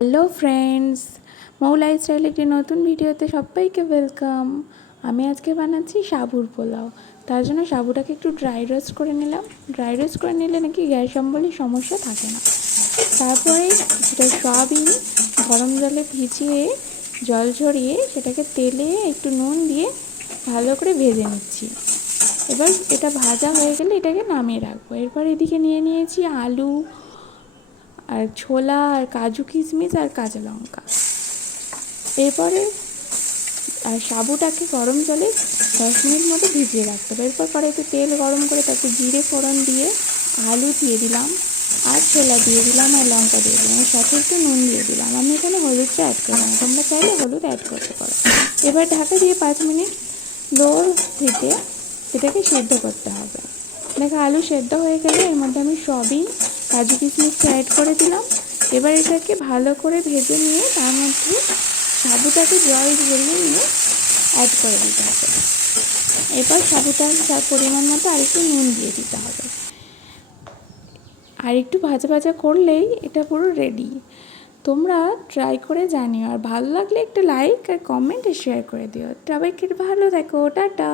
Hello friends মৌ lifestyle একটি নতুন ভিডিওতে সবাইকে ওয়েলকাম। আমি আজকে বানাচ্ছি সাবুর পোলাও। তার জন্য সাবুটাকে একটু ড্রাই রোস্ট করে নিলাম। ড্রাই রোস্ট করে নিলে নাকি গ্যাস অম্বলির সমস্যা থাকে না। তারপরে সেটা সয়াবিন গরম জলে ভিজিয়ে জল ঝরিয়ে সেটাকে তেলে একটু নুন দিয়ে ভালো করে ভেজে নিচ্ছি। এবার এটা ভাজা হয়ে গেলে এটাকে নামিয়ে রাখব। এরপর এদিকে নিয়ে নিয়েছি আলু আর ছোলা আর কাজু কিশমিশ আর কাঁচা লঙ্কা। এরপরে, আর সাবুটাকে গরম জলে দশ মিনিট মতো ভিজিয়ে রাখতে হবে। এরপর কড়াইতে তেল গরম করে তাতে জিরে ফোড়ন দিয়ে আলু দিয়ে দিলাম, আর ছোলা দিয়ে দিলাম, আর লঙ্কা দিয়ে দিলাম সাথে একটু নুন দিয়ে দিলাম। আমি এখানে হলুদটা অ্যাড করলাম তোমরা চাইলে হলুদ অ্যাড করতে পারো। এবার ঢাকা দিয়ে পাঁচ মিনিট লো হিটে এটাকে সেদ্ধ করতে হবে। দেখো আলু সেদ্ধ হয়ে গেলে এর মধ্যে আমি সবই কাজু কিশমিশটা অ্যাড করে দিলাম। এবার এটাকে ভালো করে ভেজে নিয়ে তার মধ্যে সাবুটাকে জল ঝরিয়ে নিয়ে অ্যাড করে দিতে হবে। এবার সাবুটার পরিমাণ মতো আরেকটু নুন দিয়ে দিতে হবে। আর একটু ভাজা ভাজা করলেই এটা পুরো রেডি তোমরা ট্রাই করে জানিও। আর ভালো লাগলে একটা লাইক আর কমেন্ট শেয়ার করে দিও। সবাইকে ভালো দেখো টাটা।